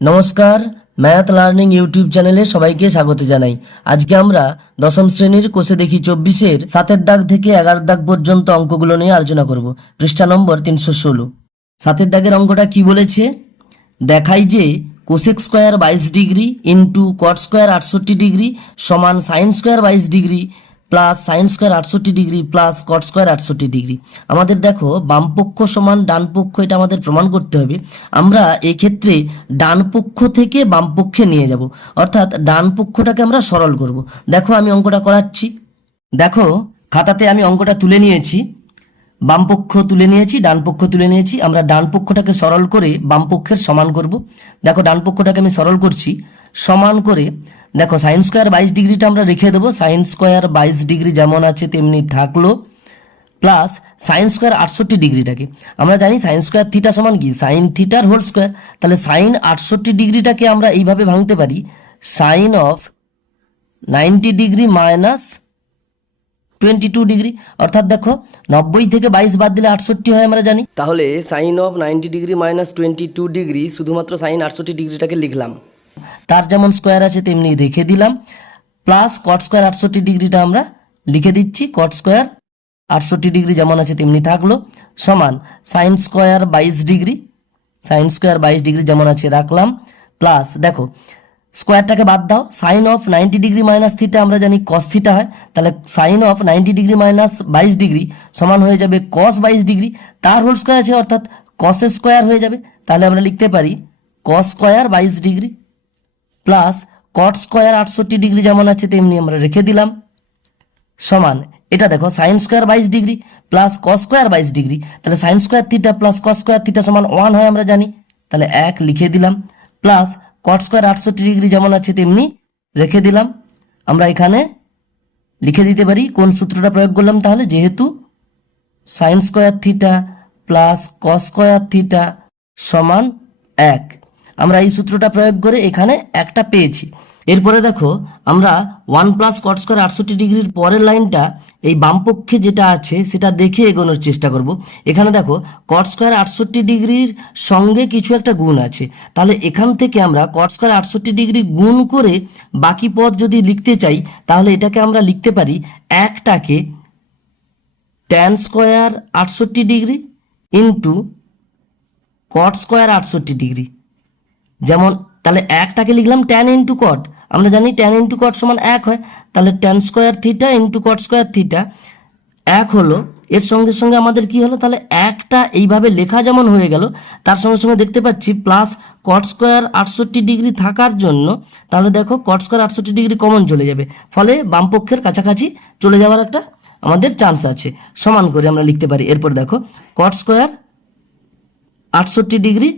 নমস্কার, math learning YouTube চ্যানেলে সবাইকে স্বাগত জানাই। আজকে আমরা দশম শ্রেণির কোষে দেখি চব্বিশের সাতের দাগ থেকে এগারো দাগ পর্যন্ত অঙ্কগুলো নিয়ে আলোচনা করব। পৃষ্ঠা নম্বর তিনশো ষোলো। সাতের দাগের অঙ্কটা কি বলেছে? দেখাই যে কোসেক স্কোয়ার বাইশ ডিগ্রি ইন্টু কট স্কোয়ার আটষট্টি ডিগ্রি সমান সাইন স্কোয়ার বাইশ ডিগ্রি প্লাস সাইন স্কোয়ার আটষট্টি ডিগ্রি প্লাস কট স্কোয়ার আটষট্টি ডিগ্রি। আমাদের দেখো বাম পক্ষ সমান ডান পক্ষ, এটা আমাদের প্রমাণ করতে হবে। আমরা এক্ষেত্রে ডান পক্ষ থেকে বাম পক্ষে নিয়ে যাব। অর্থাৎ ডান পক্ষটাকে আমরা সরল করব। দেখো আমি অঙ্কটা করাচ্ছি। দেখো খাতাতে আমি অঙ্কটা তুলে নিয়েছি। বাম পক্ষ তুলে নিয়েছি, ডান পক্ষ তুলে নিয়েছি। আমরা ডান পক্ষটাকে সরল করে বাম পক্ষের সমান করব। দেখো ডান পক্ষটাকে আমি সরল করছি। সমান করে, দেখো সাইন স্কোয়ার বাইশ ডিগ্রিটা আমরা রেখে দেবো সাইন স্কোয়ার বাইশ ডিগ্রি যেমন আছে তেমনি থাকল প্লাস সাইন স্কোয়ার আটষট্টি ডিগ্রিটাকে। আমরা জানি সাইন স্কোয়ার থিটা সমান কি? সাইন থিটার হোল স্কোয়ার তাহলে সাইন আটষট্টি ডিগ্রিটাকে আমরা এইভাবে ভাঙতে পারি sine of ninety degree minus twenty two degree, অর্থাৎ দেখো নব্বই থেকে বাইশ বাদ দিলে আটষট্টি হয় আমরা জানি। তাহলে sine of ninety degree minus twenty two degree শুধুমাত্র সাইন আটষট্টি ডিগ্রিটাকে লিখলাম। তার যেমন স্কোয়ার আছে, তেমনি রেখে দিলাম। প্লাস কট স্কোয়ার আটষট্টি ডিগ্রিটা আমরা লিখে দিচ্ছি। কট স্কোয়ার আটষট্টি ডিগ্রি যেমন আছে, তেমনি থাকল। সমান সাইন স্কোয়ার বাইশ ডিগ্রি। সাইন স্কোয়ার বাইশ ডিগ্রি যেমন আছে, রাখলাম। প্লাস দেখো স্কোয়ারটাকে বাদ দাও। Sine of ninety degree minus theta আমরা জানি কস থিটা হয়। তাহলে sine of ninety degree minus বাইশ ডিগ্রি সমান হয়ে যাবে কস বাইশ ডিগ্রি। তার হোল স্কোয়ার আছে, অর্থাৎ কসের স্কোয়ার হয়ে যাবে। তাহলে আমরা লিখতে পারি কস স্কোয়ার বাইশ ডিগ্রি। প্লাস কট স্কোয়ার আটষট্টি ডিগ্রি যেমন আছে, তেমনি আমরা রেখে দিলাম। সমান। এটা দেখো সাইন স্কোয়ার বাইশ ডিগ্রি প্লাস কস স্কোয়ার বাইশ ডিগ্রি। তাহলে sine square theta plus cos square theta সমান ওয়ান হয় আমরা জানি। তাহলে এক লিখে দিলাম। প্লাস কট স্কোয়ার আটষট্টি ডিগ্রি যেমন আছে, তেমনি রেখে দিলাম। আমরা এখানে লিখে দিতে পারি, কোন সূত্রটা প্রয়োগ করলাম তাহলে? যেহেতু sine square theta plus cos square theta সমান এক। আমরা এই সূত্রটা প্রয়োগ করে এখানে একটা পেয়েছি। এরপরে দেখো, আমরা ওয়ান প্লাস কট স্কোয়ার আটষট্টি ডিগ্রির পরের লাইনটা, এই বামপক্ষে যেটা আছে, সেটা দেখে এগোনোর চেষ্টা করব। এখানে দেখো কট স্কোয়ার আটষট্টি ডিগ্রির সঙ্গে কিছু একটা গুণ আছে। তাহলে এখান থেকে আমরা কট স্কোয়ার আটষট্টি ডিগ্রি গুণ করে বাকি পদ যদি লিখতে চাই, তাহলে এটাকে আমরা লিখতে পারি একটাকে ট্যান স্কোয়ার আটষট্টি ডিগ্রি ইন্টু কট স্কোয়ার আটষট্টি ডিগ্রি। যেমন, তাহলে একটাকে লিখলাম ট্যান ইন্টু কট আমরা জানি ট্যান ইন্টু কট সমান এক হয়, তাহলে tan square theta into cot square theta এক হলো, এর সঙ্গে সঙ্গে আমাদের কি হলো, তাহলে একটা এইভাবে লেখা যেমন হয়ে গেল, তার সঙ্গে সঙ্গে দেখতে পাচ্ছি প্লাস কট স্কোয়ার আটষট্টি ডিগ্রি থাকার জন্য, তাহলে দেখো কট স্কোয়ার আটষট্টি ডিগ্রি কমন চলে যাবে। ফলে বামপক্ষের কাছাকাছি চলে যাওয়ার একটা আমাদের চান্স আছে। সমান করে আমরা লিখতে পারি। এরপর দেখো কট স্কোয়ার আটষট্টি ডিগ্রি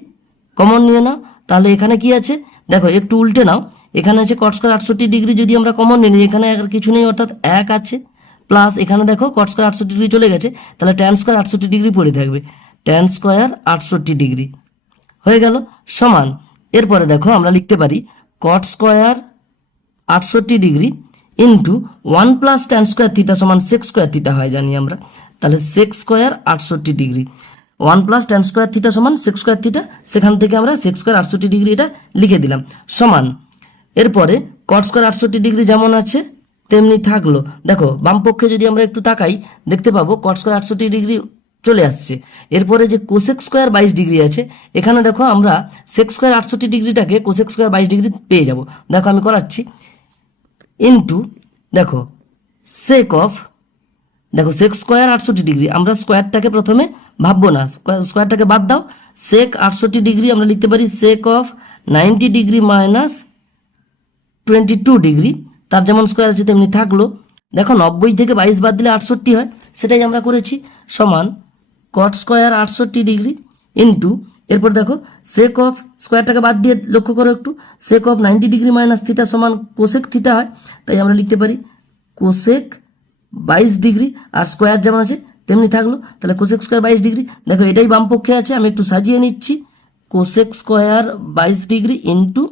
কমন নিয়ে নাও তাহলে এখানে কি আছে? দেখো, একটু উল্টে নাও। এখানে আছে কট স্কোয়ার আটষট্টি ডিগ্রি যদি আমরা কমন নিই, এখানে আর কিছু নেই, অর্থাৎ এক আছে। প্লাস এখানে দেখো কট স্কোয়ার আটষট্টি ডিগ্রি চলে গেছে। তাহলে ট্যান স্কোয়ার আটষট্টি ডিগ্রি পড়ে থাকবে। ট্যান স্কোয়ার আটষট্টি ডিগ্রি হয়ে গেল, সমান। এরপরে দেখো, আমরা লিখতে পারি কট স্কোয়ার আটষট্টি degree into one plus tan square theta সমান সেক্স স্কোয়ার থিটা হয় জানি আমরা। তাহলে সেক্স স্কোয়ার আটষট্টি degree one plus tan square theta সমান সেক্স স্কোয়ার থিটা, সেখান থেকে আমরা সেক্স স্কোয়ার আটষট্টি ডিগ্রি এটা লিখে দিলাম। সমান। এরপরে কট স্কোয়ার আটষট্টি ডিগ্রি যেমন আছে, তেমনি থাকল। দেখো, বাম পক্ষে যদি আমরা একটু তাকাই, দেখতে পাবো কট স্কোয়ার আটষট্টি ডিগ্রি চলে আসছে। এরপরে যে কোসেক স্কোয়ার বাইশ ডিগ্রি আছে, এখানে দেখো আমরা সেক্স স্কোয়ার আটষট্টি ডিগ্রিটাকে কোসেক স্কোয়ার বাইশ ডিগ্রি পেয়ে যাব। দেখো আমি করাচ্ছি। ইন্টু দেখো সেক অফ দেখো সেক স্কোয়ার আটষট্টি ডিগ্রি আমরা স্কোয়ারটাকে প্রথমে ভাববো না স্কোয়ার- স্কোয়ারটাকে বাদ দাও। সেক আটষট্টি ডিগ্রি আমরা লিখতে পারি sec of ninety degree minus twenty two degree তার যেমন স্কোয়ার আছে তেমনি থাকল। দেখো নব্বই থেকে বাইশ বাদ দিলে আটষট্টি হয়, সেটাই আমরা করেছি, সমান কট স্কোয়ার আটষট্টি ডিগ্রি ইন্টু এরপর দেখো সেক অফ স্কোয়ারটাকে বাদ দিয়ে লক্ষ্য করো একটু sec of ninety degree minus theta সমান কোসেক থিটা হয়, তাই আমরা লিখতে পারি কোসেক বাইশ ডিগ্রি আর স্কোয়ার যেমন আছে, তেমনি থাকল। তাহলে কোসেক স্কোয়ার বাইশ ডিগ্রি। দেখো, এটাই বাম পক্ষে আছে, আমি একটু সাজিয়ে নিচ্ছি। কোসেক স্কোয়ার বাইশ ডিগ্রি ইন্টু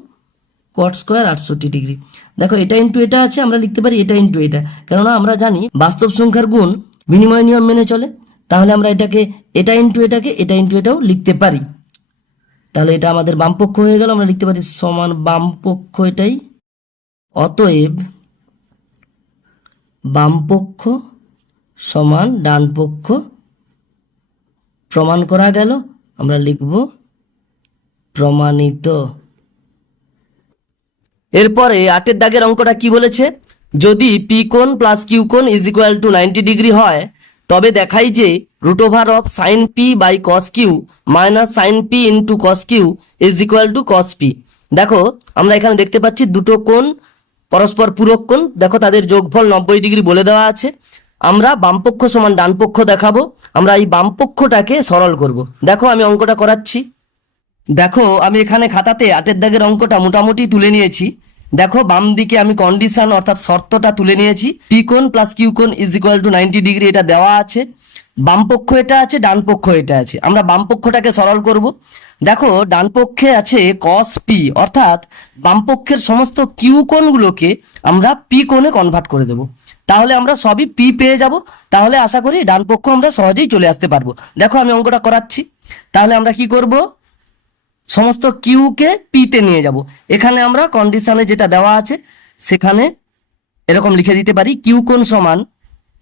কট স্কোয়ার আটষট্টি ডিগ্রি। দেখো, এটা ইন্টু এটা আছে, আমরা লিখতে পারি এটা ইন্টু এটা। কেননা আমরা জানি বাস্তব সংখ্যার গুণ বিনিময় নিয়ম মেনে চলে। তাহলে আমরা এটাকে, এটা ইন্টু এটাকে, এটা ইন্টু এটাও লিখতে পারি। তাহলে এটা আমাদের বাম পক্ষ হয়ে গেল, আমরা লিখতে পারি সমান বাম পক্ষ এটাই। অতএব বাম পক্ষ সমান ডান পক্ষ প্রমাণ করা গেল, আমরা লিখব প্রমাণিত। এরপরে আটের দাগের অঙ্কটা কি বলেছে? যদি পি কোণ প্লাস কিউ কোণ is equal to ninety degree হয়, তবে দেখাই যে root over of sine P by cos Q minus sine P into cos Q is equal to cos P দেখো, আমরা এখানে দেখতে পাচ্ছি দুটো কোণ পরস্পর পূরক কোণ দেখো তাদের যোগফল নব্বই ডিগ্রি বলে দেওয়া আছে। আমরা বামপক্ষ সমান ডানপক্ষ দেখাবো। আমরা এই বামপক্ষটাকে সরল করব। দেখো আমি অঙ্কটা করাচ্ছি। দেখো আমি এখানে খাতাতে আটের দাগের অঙ্কটা মোটামুটি তুলে নিয়েছি। দেখো বাম দিকে আমি কন্ডিশন অর্থাৎ শর্তটা তুলে নিয়েছি। পি প্লাস কিউ কোণ is equal to ninety degree এটা দেওয়া আছে। বাম পক্ষ এটা আছে, ডান পক্ষ এটা আছে। আমরা বাম পক্ষটাকে সরল করব। দেখো, ডান পক্ষে আছে কস পি অর্থাৎ বাম পক্ষের সমস্ত কিউ কোণগুলোকে আমরা পি কোণে কনভার্ট করে দেবো। তাহলে আমরা সবই পি পেয়ে যাব। তাহলে আশা করি ডান পক্ষ আমরা সহজেই চলে আসতে পারব। দেখো, আমি অঙ্কটা করাচ্ছি। তাহলে আমরা কি করব? সমস্ত কিউকে পিতে নিয়ে যাব। এখানে আমরা কন্ডিশনে যেটা দেওয়া আছে, সেখানে এরকম লিখে দিতে পারি কিউ কোণ সমান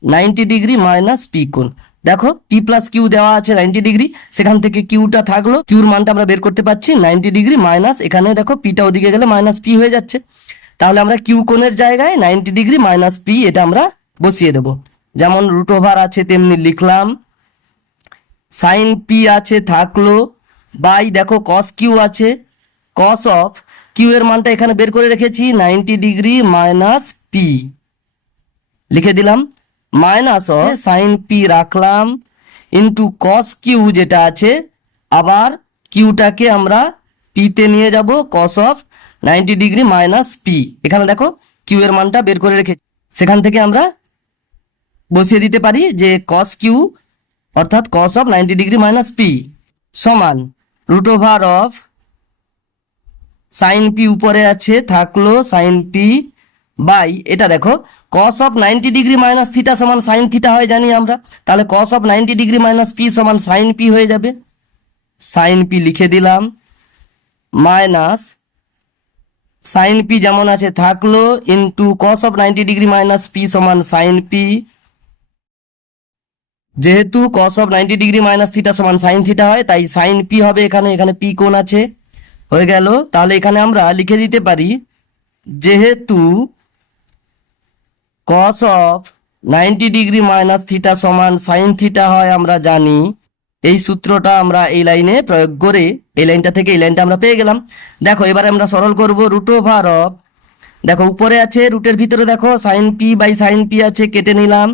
নাইনটি ডিগ্রি মাইনাস পি কোণ। দেখো পি প্লাস কিউ দেওয়া আছে নাইনটি ডিগ্রি সেখান থেকে কিউটা থাকল কিউর মানটা আমরা বের করতে পারছি নাইনটি ডিগ্রি মাইনাস এখানে দেখো পিটা ওদিকে গেলে মাইনাস পি হয়ে যাচ্ছে। তাহলে আমরা কিউ কোণের জায়গায় নাইনটি ডিগ্রি মাইনাস পি এটা আমরা বসিয়ে দেবো। যেমন রুট ওভার আছে, তেমনি লিখলাম। সাইন পি আছে, থাকল। বাই দেখো কস কিউ আছে কস অফ কিউ এর মানটা এখানে বের করে রেখেছি নাইনটি ডিগ্রি মাইনাস পি লিখে দিলাম। মাইনাস সাইন পি রাখলাম ইন্টু কস কিউ যেটা আছে, আবার কিউটাকে আমরা পিতে নিয়ে যাব cos of ninety degree minus P এখানে দেখো কিউ এর মানটা বের করে রেখেছি। সেখান থেকে আমরা বসিয়ে দিতে পারি যে কস কিউ অর্থাৎ cos of ninety degree minus P সমান root over of sine P উপরে আছে, থাকল সাইন পি বাই, এটা দেখো cos of ninety degree minus theta সমান সাইন থিটা হয় জানি আমরা। তাহলে cos of ninety degree minus P সমান সাইন পি হয়ে যাবে। সাইন পি লিখে দিলাম। মাইনাস সাইন পি যেমন আছে থাকল into cos of ninety degree minus P সমান সাইন পি যেহেতু cos of ninety degree minus theta সমান সাইন থিটা হয়, তাই সাইন পি হবে এখানে এখানে পি কোণ আছে। হয়ে গেল। তাহলে এখানে আমরা লিখে দিতে পারি, যেহেতু cos of ninety degree minus theta সমান সাইন থিটা হয় আমরা জানি। এই সূত্রটা আমরা এই লাইনে প্রয়োগ করে এই লাইনটা থেকে এই লাইনটা আমরা পেয়ে গেলাম। দেখো, এবারে আমরা সরল করব রুট ওভার অফ দেখো, উপরে আছে রুটের ভিতরে দেখো sine P by sine P আছে, কেটে নিলাম।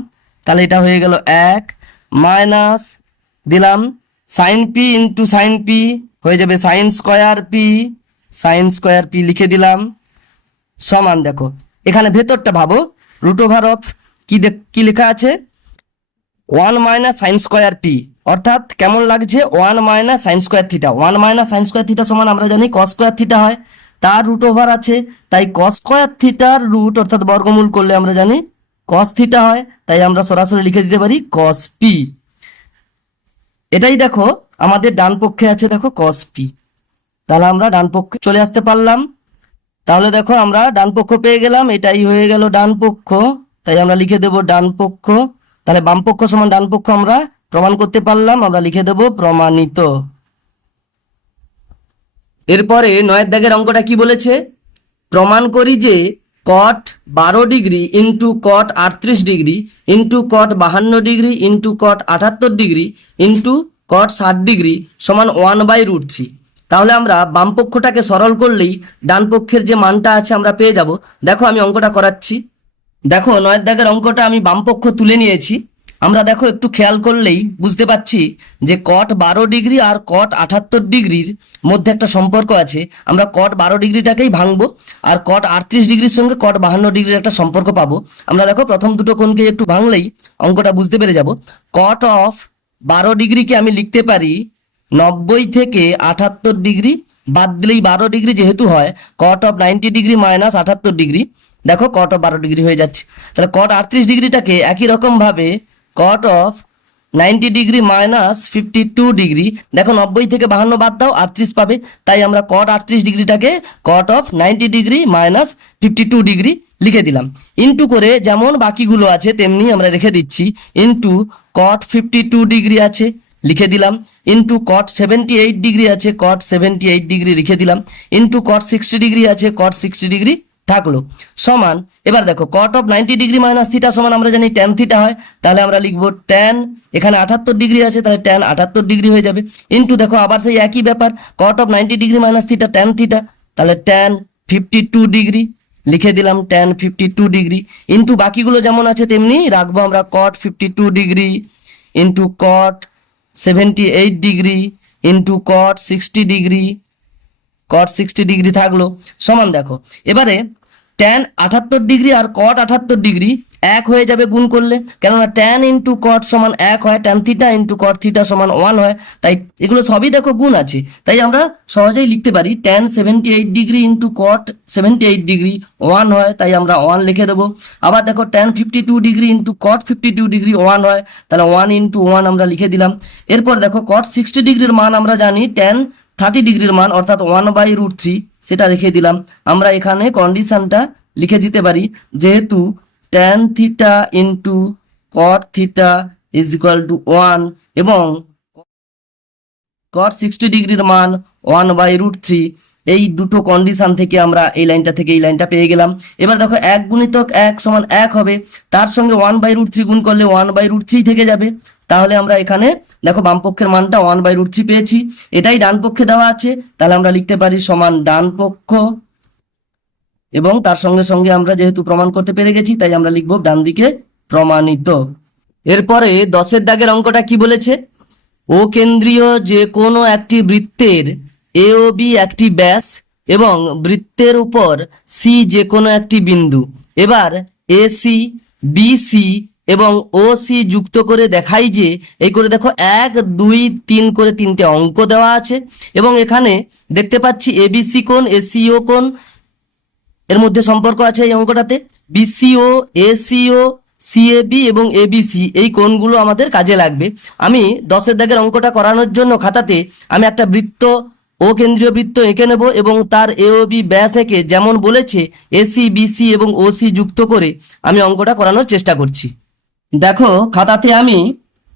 তাহলে এটা হয়ে গেল এক মাইনাস দিলাম sine P into sine P হয়ে যাবে sine square P sine square P লিখে দিলাম। সমান দেখো, এখানে ভেতরটা ভাবো রুট ওভার অফ কি কি লেখা আছে? One minus sine square P অর্থাৎ কেমন লাগছে? One minus sine square theta. One minus sine square theta সমান আমরা জানি কস স্কোয়ার থিটা হয়। তার রুট ওভার আছে। তাই কস স্কোয়ার থিটার রুট অর্থাৎ বর্গমূল করলে আমরা জানি কস থিটা হয়। তাই আমরা সরাসরি লিখে দিতে পারি কস পি এটাই দেখো, আমাদের ডান পক্ষে আছে দেখো কস পি তাহলে আমরা ডান পক্ষে চলে আসতে পারলাম। তাহলে দেখো আমরা ডান পক্ষ পেয়ে গেলাম, এটাই হয়ে গেল ডান পক্ষ। তাই আমরা লিখে দেব ডান পক্ষ। তাহলে বাম পক্ষ সমান ডান পক্ষ আমরা প্রমাণ করতে পারলাম, আমরা লিখে দেব প্রমাণিত। এরপরে নয়ের দাগের অঙ্কটা কি বলেছে? প্রমাণ করি যে কট বারো ডিগ্রি ইন্টু কট আটত্রিশ ডিগ্রি ইন্টু কট বাহান্ন ডিগ্রি ইন্টু কট আটাত্তর ডিগ্রি ইন্টু কট ষাট ডিগ্রি সমান ওয়ান বাই রুট থ্রি তাহলে আমরা বাম পক্ষটাকে সরল করলেই ডান পক্ষের যে মানটা আছে আমরা পেয়ে যাব। দেখো আমি অঙ্কটা করাচ্ছি। দেখো নয়ের দাগের অঙ্কটা আমি বাম পক্ষ তুলে নিয়েছি। আমরা দেখো একটু খেয়াল করলেই বুঝতে পাচ্ছি যে কট বারো ডিগ্রি আর কট আটাত্তর ডিগ্রির মধ্যে একটা সম্পর্ক আছে। আমরা কট বারো ডিগ্রিটাকেই ভাঙবো আর কট আটত্রিশ ডিগ্রির সঙ্গে কট বাহান্ন ডিগ্রির একটা সম্পর্ক পাবো। আমরা দেখো প্রথম দুটো কোণকে একটু ভাঙলেই অঙ্কটা বুঝতে পেরে যাব। কট অফ বারো ডিগ্রিকে আমি লিখতে পারি নব্বই থেকে আটাত্তর ডিগ্রি, বাদ দিলেই বারো ডিগ্রি যেহেতু হয় cot of ninety degree minus আটাত্তর ডিগ্রি। দেখো কট অফ বারো ডিগ্রি হয়ে যাচ্ছে। তাহলে কট আটত্রিশ ডিগ্রিটাকে একই রকম ভাবে cot of ninety degree minus fifty two degree দেখো নব্বই থেকে বাহান্ন বাদ দাও, আটত্রিশ পাবে। তাই আমরা কট আটত্রিশ ডিগ্রিটাকে cot of ninety degree minus fifty two degree লিখে দিলাম। ইন্টু করে যেমন বাকিগুলো আছে, তেমনি আমরা রেখে দিচ্ছি। Into cot fifty two degree আছে। লিখে দিলাম। Into cot seventy eight degree আছে কট সেভেন্টি এইট ডিগ্রি লিখে দিলাম। ইন্টু কট সিক্সটি ডিগ্রি আছে কট সিক্সটি ডিগ্রি থাকল। সমান, এবার দেখো cot of ninety degree minus theta সমান আমরা জানি ট্যান থিটা হয়, তাহলে আমরা লিখব ট্যান এখানে আটাত্তর ডিগ্রি আছে, তাহলে ট্যান আটাত্তর ডিগ্রি হয়ে যাবে। ইন্টু দেখো, আবার সেই একই ব্যাপার cot of ninety degree minus theta tan theta তাহলে ট্যান ফিফটি টু ডিগ্রি লিখে দিলাম tan fifty two degree into বাকিগুলো যেমন আছে, তেমনি রাখব আমরা cot fifty two degree into cot seventy eight degree into cot sixty degree cot sixty degree থাকল। সমান দেখো। এবারে ট্যান আটাত্তর ডিগ্রি আর কট আটাত্তর ডিগ্রি এক হয়ে যাবে গুণ করলে। কেননা ট্যান ইন্টু কট সমান এক হয় tan theta into cot theta সমান ওয়ান হয়। তাই এগুলো সবই দেখো গুণ আছে। তাই আমরা সহজেই লিখতে পারি tan seventy eight degree into cot seventy eight degree one হয়, তাই আমরা ওয়ান লিখে দেবো। আবার দেখো tan fifty two degree into cot fifty two degree one হয়, তাহলে ওয়ান ইন্টু ওয়ান আমরা লিখে দিলাম। এরপর দেখো কট সিক্সটি ডিগ্রির মান আমরা জানি ট্যান থার্টি ডিগ্রির মান, অর্থাৎ ওয়ান বাই রুট থ্রি সেটা রেখে দিলাম। আমরা এখানে কন্ডিশনটা লিখে দিতে পারি, যেহেতু tan theta into cot theta is equal to one এবং কট সিক্সটি ডিগ্রির মান ওয়ান বাই রুট থ্রি এই দুটো কন্ডিশন থেকে আমরা এই লাইনটা থেকে এই লাইনটা পেয়ে গেলাম। এবার দেখো এক গুণিতক এক সমান এক হবে। তার সঙ্গে ওয়ান বাই রুট থ্রি গুণ করলে ওয়ান বাই রুট থ্রি থেকে যাবে। তাহলে আমরা এখানে দেখো বাম পক্ষের মানটা ওয়ান বাই রুট থ্রি পেয়েছি। এটাই ডান পক্ষে দেওয়া আছে। তাহলে আমরা লিখতে পারি সমান ডান পক্ষ এবং তার সঙ্গে সঙ্গে আমরা যেহেতু প্রমাণ করতে পেরে গেছি, তাই আমরা লিখব ডান দিকে প্রমাণিত। এরপরে দশের দাগের অঙ্কটা কি বলেছে? ও কেন্দ্রীয় যে কোনো একটি বৃত্তের এ ও বি একটি ব্যাস এবং বৃত্তের উপর সি যে কোনো একটি বিন্দু। এবার এ সি, বি সি এবং ও সি যুক্ত করে দেখাই যে, এই করে দেখো এক, দুই, তিন করে তিনটে অঙ্ক দেওয়া আছে। এবং এখানে দেখতে পাচ্ছি এবিসি কোণ এসিও কোণ এর মধ্যে সম্পর্ক আছে এই অঙ্কটাতে। বিসিও এসিও সিএবি এবং এবিসি এই কোণগুলো আমাদের কাজে লাগবে। আমি দশের দাগের অঙ্কটা করানোর জন্য খাতাতে আমি একটা বৃত্ত ও কেন্দ্রীয় বৃত্ত এঁকে নেব এবং তার এ ও বি ব্যাস এঁকে যেমন বলেছে এসি বিসি এবং ওসি যুক্ত করে আমি অঙ্কটা করানোর চেষ্টা করছি। দেখো, খাতাতে আমি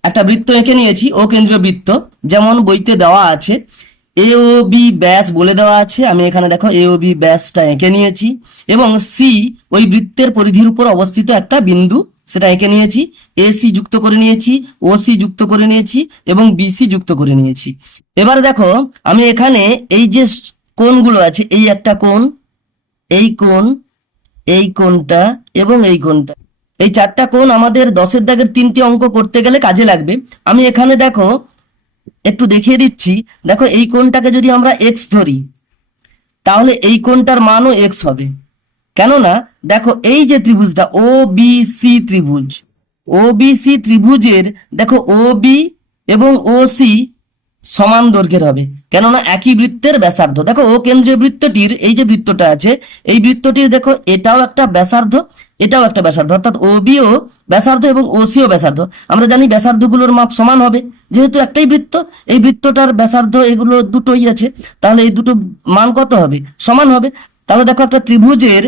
একটা বৃত্ত এঁকে নিয়েছি ও কেন্দ্রীয় বৃত্ত। যেমন বইতে দেওয়া আছে এ ও বি ব্যাস বলে দেওয়া আছে। আমি এখানে দেখো এ ও বি ব্যাসটা এঁকে নিয়েছি এবং সি ওই বৃত্তের পরিধির উপর অবস্থিত একটা বিন্দু সেটা এঁকে নিয়েছি। এসি যুক্ত করে নিয়েছি ও সি যুক্ত করে নিয়েছি এবং বিসি যুক্ত করে নিয়েছি। এবার দেখো আমি এখানে এই যে কোণগুলো আছে, এই একটা কোণ, এই কোণ, এই কোণটা এবং এই কোণটা। এই চারটা কোণ আমাদের দশের দাগের তিনটি অঙ্ক করতে গেলে কাজে লাগবে। আমি এখানে দেখো একটু দেখিয়ে দিচ্ছি। দেখো, এই কোণটাকে যদি আমরা এক্স ধরি, তাহলে এই কোণটার মানও এক্স হবে। কেননা, দেখো, এই যে ত্রিভুজটা ও বি সি ত্রিভুজ ও বি সি ত্রিভুজের, দেখো ও বি এবং ও সি সমান দৈর্ঘ্যের হবে। কেননা একই বৃত্তের ব্যাসার্ধ। দেখো, ও কেন্দ্রীয় বৃত্তটির এই যে বৃত্তটা আছে, এই বৃত্তটির দেখো, এটাও একটা ব্যাসার্ধ, এটাও একটা ব্যাসার্ধ। অর্থাৎ ও বিও ব্যাসার্ধ এবং ও সিও ব্যাসার্ধ। আমরা জানি ব্যাসার্ধগুলোর মাপ সমান হবে। যেহেতু একটাই বৃত্ত, এই বৃত্তটার ব্যাসার্ধ এগুলো দুটোই আছে। তাহলে এই দুটো মান কত হবে? সমান হবে। তাহলে দেখো একটা ত্রিভুজের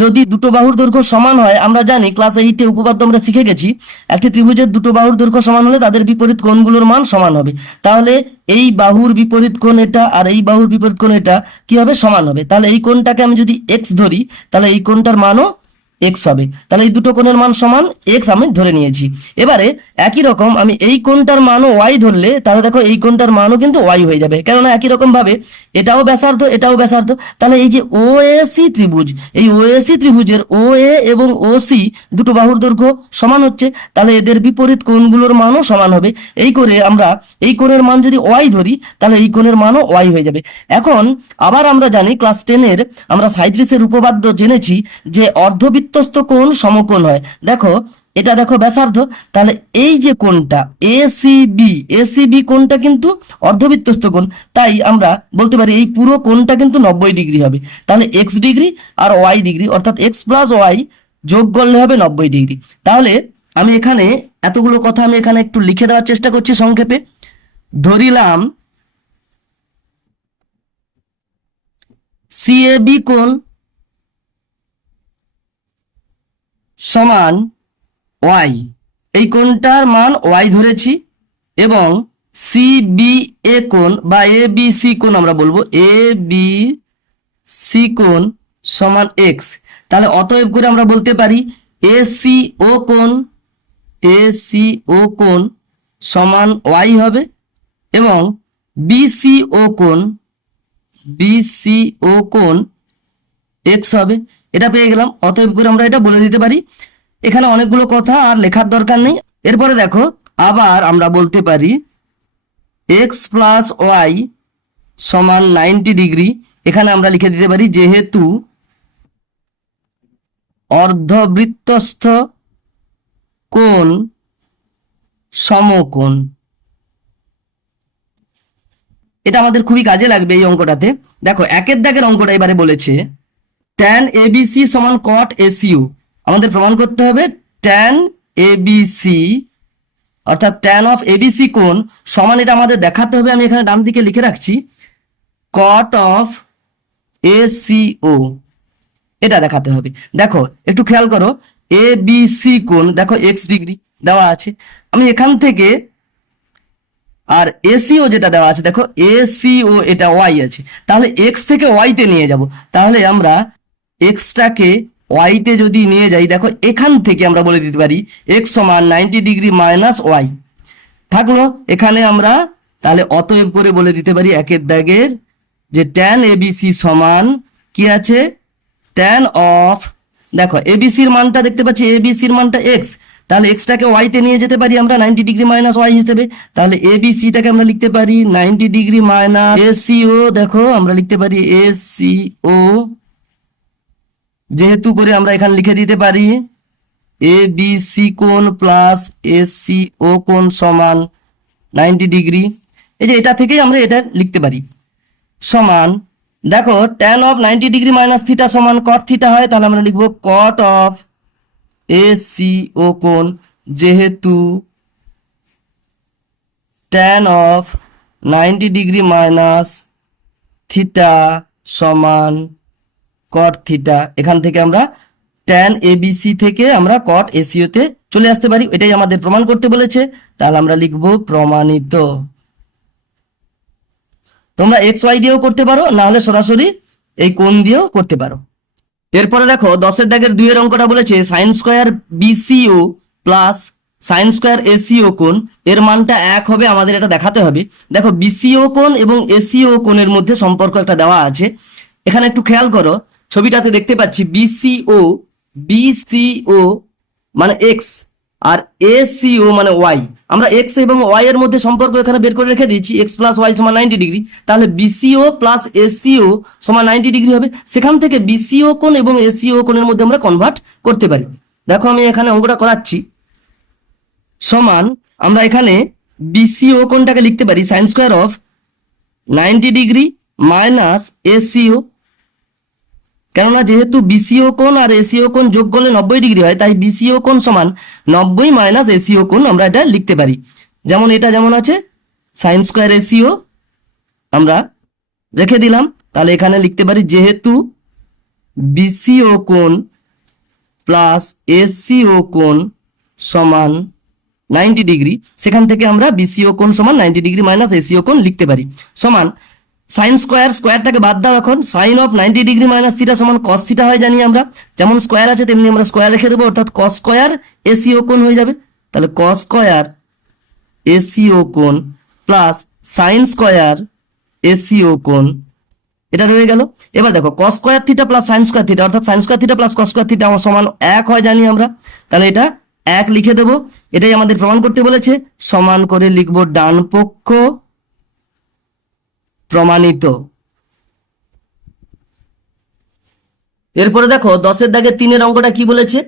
যদি দুটো বাহুর দৈর্ঘ্য সমান হয়, আমরা জানি ক্লাস এইটে উপপাদ্য আমরা শিখে গেছি, একটি ত্রিভুজের দুটো বাহুর দৈর্ঘ্য সমান হলে তাদের বিপরীত কোণগুলোর মান সমান হবে। তাহলে এই বাহুর বিপরীত কোণ এটা আর এই বাহুর বিপরীত কোণ এটা কি হবে? সমান হবে। তাহলে এই কোণটাকে আমি যদি এক্স ধরি, তাহলে এই কোণটার মানও এক্স হবে। তাহলে এই দুটো কোণের মান সমান এক্স আমি ধরে নিয়েছি। এবারে একই রকম আমি এই কোণটার মানও ওয়াই ধরলে, তাহলে দেখো এই কোণটার মানও কিন্তু ওয়াই হয়ে যাবে। কেননা একই রকম ভাবে এটাও ব্যাসার্ধ এটাও ব্যাসার্ধ। তাহলে এই যে ও ত্রিভুজ, এই ও ত্রিভুজের ও এবং ও দুটো বাহুর দৈর্ঘ্য সমান হচ্ছে, তাহলে এদের বিপরীত কোণগুলোর মানও সমান হবে। এই করে আমরা এই কোণের মান যদি ওয়াই ধরি, তাহলে এই কোণের মানও ওয়াই হয়ে যাবে। এখন আবার আমরা জানি ক্লাস টেনের আমরা সাঁত্রিশের উপপাদ্য জেনেছি যে অর্ধবৃত্তস্থ কোণ সমকোণ হয়। দেখো, এটা দেখো ব্যাসার্ধ, তাহলে এই যে কোণটা A C B A C কোণটা কিন্তু অর্ধবৃত্তস্থ কোণ। তাই আমরা বলতে পারি এই পুরো কোণটা কিন্তু নব্বই ডিগ্রি হবে। তাহলে এক্স ডিগ্রি আর ওয়াই ডিগ্রি, অর্থাৎ এক্স প্লাস ওয়াই যোগ করলে হবে নব্বই ডিগ্রি। তাহলে আমি এখানে এতগুলো কথা আমি এখানে একটু লিখে দেওয়ার চেষ্টা করছি সংক্ষেপে। ধরিলাম সিএবি কোণ সমান ওয়াই। এই কোণটার মান ওয়াই ধরেছি এবং সি বি এ কোণ বা এ বি সি কোণ আমরা বলব। এ বি সি কোণ সমান এক্স। তাহলে অতএব করে আমরা বলতে পারি এ সি ও কোণ, এ সি ও কোণ সমান ওয়াই হবে এবং বি সি ও কোণ, বি সি ও কোণ এক্স হবে। এটা পেয়ে গেলাম। অতএব করে আমরা এটা বলে দিতে পারি। এখানে অনেকগুলো কথা আর লেখার দরকার নেই। এরপরে দেখো, আবার আমরা বলতে পারি এক্স প্লাস ওয়াই সমান নাইনটি ডিগ্রি এখানে আমরা লিখে দিতে পারি, যেহেতু অর্ধবৃত্তস্থ কোণ সমকোণ। এটা আমাদের খুবই কাজে লাগবে এই অঙ্কটাতে। দেখো, একের দাগের অঙ্কটা এবারে বলেছে। ট্যান এবিসি সমান কট এসিউ আমাদের প্রমাণ করতে হবে ট্যান এবিসি অর্থাৎ ট্যান অফ এবিসি কোণ সমান এটা আমাদের দেখাতে হবে, আমি এখানে ডান দিকে লিখে রাখছি কট অফ এসিও এটা দেখাতে হবে। দেখো, একটু খেয়াল করো এ বি সি কোণ, দেখো এক্স ডিগ্রি দেওয়া আছে। আমি এখান থেকে, আর এসিও যেটা দেওয়া আছে, দেখো এসিও এটা ওয়াই আছে। তাহলে এক্স থেকে ওয়াইতে নিয়ে যাব। তাহলে আমরা এক্সটাকে ওয়াইতে যদি নিয়ে যাই, দেখো এখান থেকে আমরা বলে দিতে পারি এক্স সমান নাইনটি ডিগ্রি মাইনাস ওয়াই থাকল? এখানে আমরা তাহলে অতএব করে বলে দিতে পারি একের দাগের যে ট্যান এবিসি সমান কি আছে? ট্যান অফ দেখো এবিসির মানটা দেখতে পাচ্ছি এবিসির মানটা এক্স তাহলে এক্সটাকে ওয়াইতে নিয়ে যেতে পারি আমরা নাইনটি ডিগ্রি মাইনাস ওয়াই হিসেবে। তাহলে এবিসিটাকে আমরা লিখতে পারি নাইনটি ডিগ্রি মাইনাস এসিও দেখো আমরা লিখতে পারি এসিও যেহেতু করে আমরা এখানে লিখে দিতে পারি এ বি সি কোণ প্লাস এ সি ও কোণ সমান নাইনটি ডিগ্রি এই যে এটা থেকেই আমরা এটা লিখতে পারি। সমান, দেখো tan of ninety degree minus theta সমান কট থিটা হয়, তাহলে আমরা লিখব কট অফ এ সি ও কোণ। যেহেতু tan of ninety degree minus theta সমান কট থিটা এখান থেকে আমরা ট্যান এবিসি থেকে আমরা কট এসিওতে চলে আসতে পারি। এটাই আমাদের প্রমাণ করতে বলেছে। তাহলে আমরা লিখব প্রমাণিত। তোমরা এক্স ওয়াই দিয়েও করতে পারো, না হলে সরাসরি এই কোণ দিয়েও করতে পারো। এরপরে দেখো, দশের দাগের দুইয়ের অঙ্কটা বলেছে sine square BCO plus sine square ACO কোণ, এর মানটা এক হবে, আমাদের এটা দেখাতে হবে। দেখো বিসিও কোণ এবং এসিও কোণের মধ্যে সম্পর্ক একটা দেওয়া আছে। এখানে একটু খেয়াল করো ছবিটাতে দেখতে পাচ্ছি বিসিও বিসিও মানে এক্স আর এসিও মানে ওয়াই আমরা এক্স এবং ওয়াই এর মধ্যে সম্পর্ক এখানে বের করে রেখে দিয়েছি। এক্স প্লাস ওয়াই সমান নাইনটি ডিগ্রি তাহলে বিসিও প্লাস এসিও সমান নাইনটি ডিগ্রি হবে। সেখান থেকে বিসিও কোণ এবং এসিও কোণের মধ্যে আমরা কনভার্ট করতে পারি। দেখো আমি এখানে অঙ্কটা করাচ্ছি। সমান আমরা এখানে বিসিও কোণটাকে লিখতে পারি। Sine square of ninety degree minus ACO কেননা যেহেতু বিসিও কোণ আর এসিও কোণ যোগ করলে নব্বই ডিগ্রি হয়, তাই বিসিও কোণ সমান নব্বই মাইনাস এসিও কোণ আমরা এটা লিখতে পারি। যেমন এটা যেমন আছে সাইন স্কোয়ার এসিও আমরা রেখে দিলাম। তাহলে এখানে লিখতে পারি যেহেতু বিসিও কোণ প্লাস এসিও কোণ সমান নাইনটি ডিগ্রি, সেখান থেকে আমরা বিসিও কোণ সমান নাইনটি ডিগ্রি মাইনাস এসিও কোণ লিখতে পারি। সমান সাইন স্কোয়ার স্কোয়ারটাকে বাদ দাও এখন। Sine of ninety degree minus theta সমান কস থিটা হয় জানি আমরা। যেমন স্কোয়ার আছে, তেমনি আমরা স্কোয়ার রেখে দেবো, অর্থাৎ কস স্কোয়ার এসিও কোণ হয়ে যাবে। তাহলে কস স্কোয়ার এসিও কোণ প্লাস সাইন স্কোয়ার এসিও কোণ। এটা রয়ে গেল। এবার দেখো cos square theta plus sine square theta অর্থাৎ sine square theta plus cos square theta আমার সমান এক হয় জানি আমরা। তাহলে এটা এক লিখে দেবো। এটাই আমাদের প্রমাণ করতে বলেছে। সমান করে লিখব ডান পক্ষ প্রমাণিত। এরপরে দেখো, দশের দাগে তিনের অঙ্কটা কি বলেছে?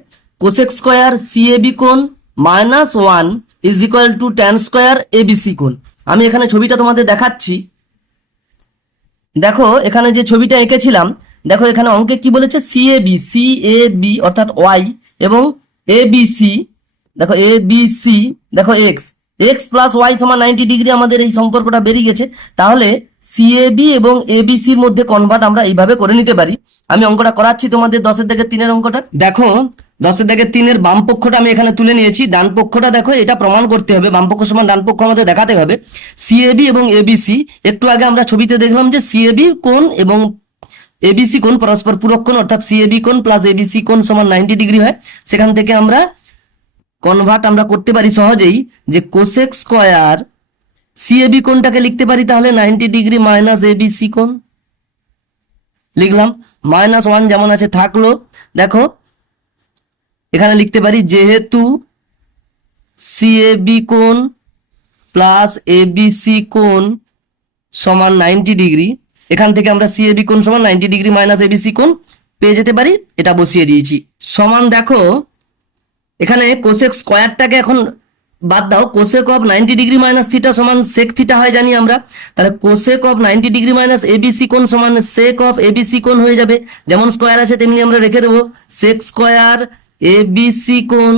কোসেক স্কোয়ার সিএবি কোণ minus one is equal to tan square ABC কোণ। আমি এখানে ছবিটা তোমাদের দেখাচ্ছি। দেখো, এখানে যে ছবিটা এঁকেছিলাম, দেখো, এখানে অঙ্কে কি বলেছে? সিএবি সি এ বি অর্থাৎ ওয়াই এবং এবিসি দেখো এ বি সি দেখো এক্স এক্স প্লাস ওয়াই সমান নাইনটি ডিগ্রি আমাদের এই সম্পর্কটা বেরিয়ে গেছে। তাহলে সিএবি এবং এবিসির মধ্যে কনভার্ট আমরা এইভাবে করে নিতে পারি। আমি অঙ্কটা করাচ্ছি তোমাদের দশের দাগের তিনের অঙ্কটা। দেখো, দশের দাগের তিনের বাম পক্ষটা আমি এখানে তুলে নিয়েছি। ডান পক্ষটা দেখো, এটা প্রমাণ করতে হবে। বাম পক্ষ সমান ডান পক্ষ আমাদের দেখাতে হবে। সিএবি এবং এবিসি একটু আগে আমরা ছবিতে দেখলাম যে সিএবি কোন এবং এবিসি কোন পরস্পর পূরক কোণ, অর্থাৎ সিএবি কোণ প্লাস এবিসি কোণ সমান নাইনটি ডিগ্রি হয়। সেখান থেকে আমরা কনভার্ট আমরা করতে পারি সহজেই যে কোসেক স্কয়ার সিএবি কোণটাকে লিখতে পারি তাহলে নাইনটি ডিগ্রি মাইনাস এবিসি কোণ। লিখলাম মাইনাস ওয়ান যেমন আছে থাকল। দেখো, এখানে লিখতে পারি যেহেতু সিএবি কোণ প্লাস এবিসি কোণ সমান নাইনটি ডিগ্রি এখান থেকে আমরা সিএবি কোণ সমান নাইনটি ডিগ্রি মাইনাস এবিসি কোণ পেয়ে যেতে পারি, এটা বসিয়ে দিয়েছি। সমান দেখো এখানে কোসেক স্কোয়ারটাকে এখন বাদ দাও cosec of ninety degree minus theta সমান সেক থিটা হয় জানি আমরা। তাহলে cosec of ninety degree minus ABC কোণ সমান সেক অফ এবিসি কোণ হয়ে যাবে। যেমন স্কোয়ার আছে তেমনি আমরা রেখে দেবো। সেক স্কোয়ার এবিসি কোণ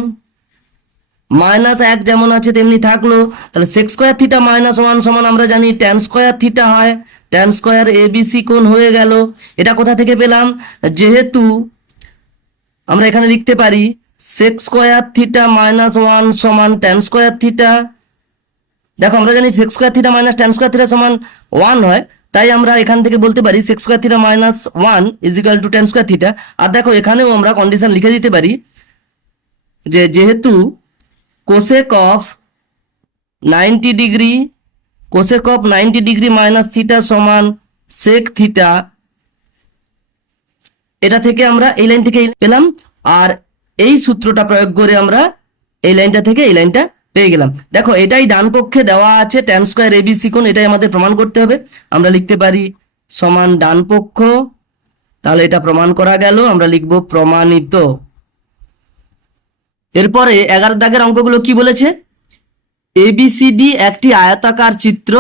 মাইনাস এক যেমন আছে তেমনি থাকল। তাহলে sec square theta minus one সমান আমরা জানি ট্যান স্কোয়ার থিটা হয়। ট্যান স্কোয়ার এবিসি কোণ হয়ে গেল। এটা কোথা থেকে পেলাম? যেহেতু আমরা এখানে লিখতে পারি sec square theta minus one সমান ট্যান স্কোয়ার থিটা দেখো, আমরা জানি sec square theta minus tan square theta সমান ওয়ান হয়। তাই আমরা এখান থেকে বলতে পারি sec square theta minus one is equal to tan square theta আর দেখো, এখানেও আমরা কন্ডিশন লিখে দিতে পারি যে যেহেতু cosec of ninety degree cosec of ninety degree minus theta সমান সেক থিটা এটা থেকে আমরা এই লাইন থেকে পেলাম। আর এই সূত্রটা প্রয়োগ করে আমরা এই লাইনটা থেকে এই লাইনটা পেয়ে গেলাম। দেখো, এটাই ডান পক্ষে দেওয়া আছে ট্যান স্কোয়ার এবিসি কোণ, এটাই আমাদের প্রমাণ করতে হবে। আমরা লিখতে পারি সমান ডান পক্ষ, তাহলে এটা প্রমাণ করা গেল, আমরা লিখব প্রমাণিত। এরপরে এগারো দাগের অঙ্কগুলো কি বলেছে? এবিসিডি একটি আয়তাকার চিত্র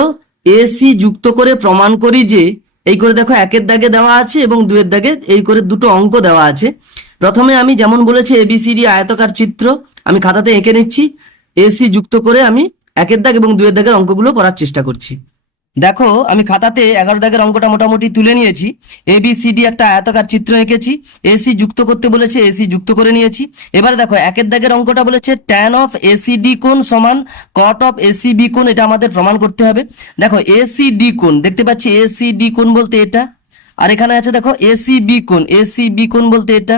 এসি যুক্ত করে প্রমাণ করি যে, এই করে দেখো একের দাগে দেওয়া আছে এবং দুয়ের দাগে এই করে দুটো অঙ্ক দেওয়া আছে। প্রথমে আমি যেমন বলেছি এবিসিডি আয়তকার চিত্র, আমি খাতাতে এঁকে নিচ্ছি। এসি যুক্ত করে আমি একের দাগ এবং দুয়ের দাগের অঙ্কগুলো করার চেষ্টা করছি। দেখো, আমি খাতাতে এগারো দাগের অঙ্কটা মোটামুটি তুলে নিয়েছি। এ বি সি ডি একটা আয়তাকার চিত্র এঁকেছি। এসি যুক্ত করতে বলেছে এসি যুক্ত করে নিয়েছি। এবারে দেখো, একের দাগের অঙ্কটা বলেছে ট্যান অফ এসিডি কোণ সমান কট অফ এসিবি কোণ, এটা আমাদের প্রমাণ করতে হবে। দেখো এসিডি কোণ, দেখতে পাচ্ছি এসিডি কোণ বলতে এটা। আর এখানে আছে দেখো এসিবি কোণ এসিবি কোণ বলতে এটা।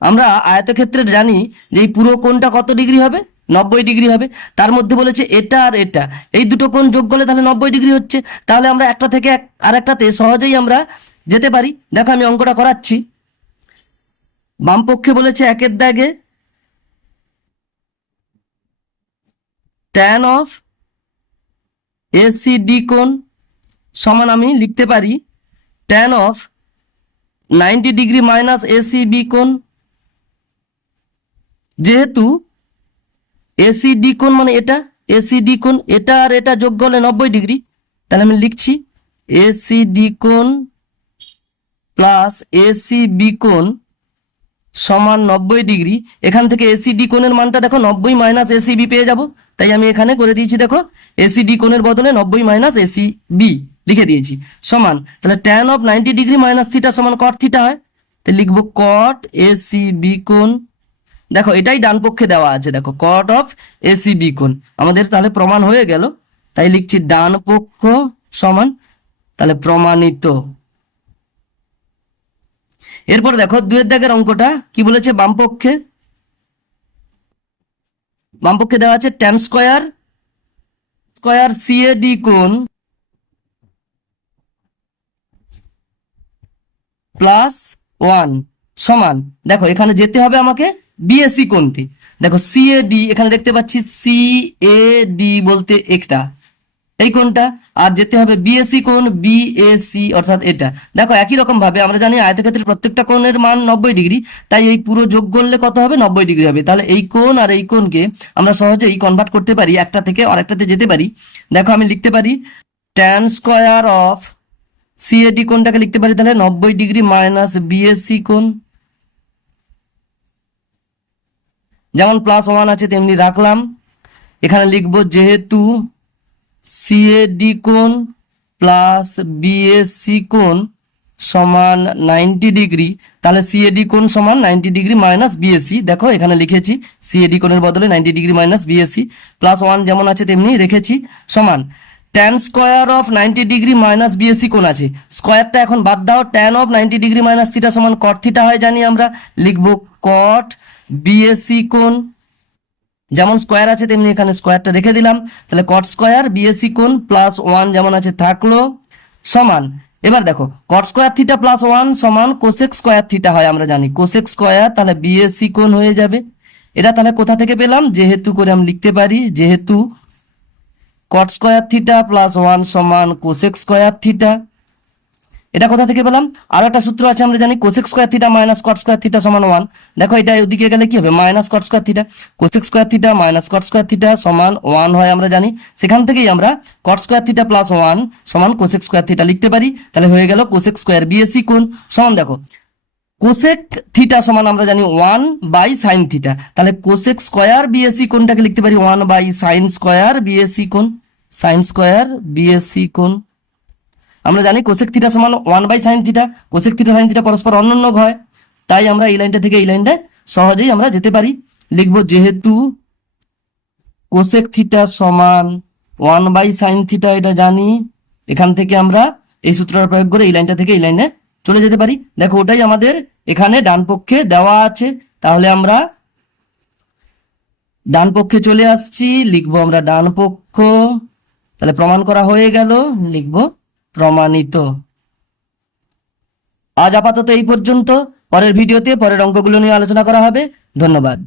আমরা আয়তক্ষেত্রে জানি যে এই পুরো কোণটা কত ডিগ্রি হবে? নব্বই ডিগ্রি হবে। তার মধ্যে বলেছে এটা আর এটা। এই দুটো কোণ যোগ করলে তাহলে নব্বই ডিগ্রি হচ্ছে। তাহলে আমরা একটা থেকে এক- আরেকটাতে সহজেই আমরা যেতে পারি। দেখো আমি অঙ্কটা করাচ্ছি। বামপক্ষে বলেছে একের দাগে ট্যান অফ এসিডি কোণ সমান আমি লিখতে পারি। Tan of ninety degree minus ACB কোণ যেহেতু এসিডি কোণ মানে এটা এসিডি কোণ এটা আর এটা যোগ করলে নব্বই ডিগ্রি, তাহলে আমি লিখছি এসিডি কোণ প্লাস এসিবি কোণ সমান নব্বই ডিগ্রি। এখান থেকে এসিডি কোণের মানটা দেখো, নব্বই মাইনাস এসিবি পেয়ে যাব। তাই আমি এখানে করে দিয়েছি দেখো এসিডি কোণের বদলে নব্বই মাইনাস এসি বি লিখে দিয়েছি। সমান, তাহলে tan of ninety degree minus theta সমান কট থিটা হয়। তাহলে লিখব কট এসিবি কোণ দেখো, এটাই ডান পক্ষে দেওয়া আছে। দেখো কট অফ এসিবি কোণ। আমাদের তাহলে প্রমাণ হয়ে গেল। তাই লিখছি ডান পক্ষ সমান, তাহলে প্রমাণিত। এরপর দেখো, দুয়ের দাগের অঙ্কটা কি বলেছে বাম পক্ষে? বাম পক্ষে দেওয়া আছে ট্যান স্কোয়ার স্কোয়ার সিএডি কোণ প্লাস ওয়ান সমান। দেখো, এখানে যেতে হবে আমাকে বিএসসি কোণতে দেখো সিএডি এখানে দেখতে পাচ্ছি সিএডি বলতে একটা। এই কোনটা? আর যেতে হবে বিএসসি কোন বিএসসি অর্থাৎ এটা। দেখো, একই রকম ভাবে আমরা জানি আয়তক্ষেত্রের প্রত্যেকটা কোণের মান নব্বই ডিগ্রি, তাই এই পুরো যোগ করলে কত হবে? নব্বই ডিগ্রি হবে। তাহলে এই কোণ আর এই কোণকে আমরা সহজেই কনভার্ট করতে পারি, একটা থেকে আরেকটাতে যেতে পারি। দেখো, আমি লিখতে পারি ট্যান স্কোয়ার অফ সিএডি কোনটাকে লিখতে পারি, তাহলে নব্বই ডিগ্রি মাইনাস বিএসসি কোণ। যেমন প্লাস ওয়ান আছে, তেমনি রাখলাম। এখানে লিখব যেহেতু সিএডি কোণ প্লাস বিএসসি কোণ সমান নাইনটি ডিগ্রি তাহলে সিএডি কোণ সমান নাইনটি ডিগ্রি মাইনাস বিএসসি দেখো, এখানে লিখেছি সিএডি কোণের বদলে ninety degree minus BSC plus one যেমন আছে, তেমনি রেখেছি, সমান। Tan square of ninety degree minus BSC কোণ আছে। স্কোয়ারটা এখন বাদ দাও tan of ninety degree minus theta সমান কট থিটা হয় জানি আমরা। লিখব কট বিএসসি কোণ, যেমন স্কোয়ার আছে তেমনি এখানে স্কোয়ারটা রেখে দিলাম। তাহলে কট স্কোয়ার বিএসসি কোণ প্লাস ওয়ান যেমন আছে থাকল সমান। এবার দেখো cot square theta plus one সমান কোসেক স্কোয়ার থিটা হয় আমরা জানি। কোসেক স্কোয়ার তাহলে বিএসসি কোণ হয়ে যাবে। এটা তাহলে কোথা থেকে পেলাম? যেহেতু করে আমি লিখতে পারি, যেহেতু cot square theta plus one সমান কোসেক স্কোয়ার থিটা এটা কোথা থেকে পেলাম? আরও একটা সূত্র আছে, আমরা জানি cosec square theta minus cot square theta সমান ওয়ান দেখো, এটা ওদিকে গেলে কি হবে? Minus cot square theta cosec square theta minus cot square theta সমান ওয়ান হয় আমরা জানি। সেখান থেকেই আমরা cot square theta plus one সমান কোসেক স্কোয়ার থিটা লিখতে পারি। তাহলে হয়ে গেল কোসেক স্কোয়ার বিএসসি কোন সমান দেখো কোসেক থিটা সমান আমরা জানি ওয়ান বাই সাইন থিটা তাহলে কোসেক স্কোয়ার বিএসসি কোনটাকে লিখতে পারি one by sine square BSC কোন সাইন স্কোয়ার বিএসসি কোণ। আমরা জানি কোসেক থিটা সমান one by sine theta cosec theta sine theta পরস্পর অন্যান্য হয়। তাই আমরা এই লাইনটা থেকে এই লাইনটা সহজেই আমরা যেতে পারি। লিখব যেহেতু কোসেক থিটা সমান ওয়ান বাই সাইন থিটা এটা জানি, এখান থেকে আমরা এই সূত্রটা প্রয়োগ করে এই লাইনটা থেকে এই লাইনে চলে যেতে পারি। দেখো ওটাই আমাদের এখানে ডান পক্ষে দেওয়া আছে। তাহলে আমরা ডান পক্ষে চলে আসছি, লিখব আমরা ডান পক্ষ, তাহলে প্রমাণ করা হয়ে গেল, লিখব প্রমাণিত। আজ আপাতত এই পর্যন্ত। পরের ভিডিওতে পরের অঙ্কগুলো নিয়ে আলোচনা করা হবে। ধন্যবাদ।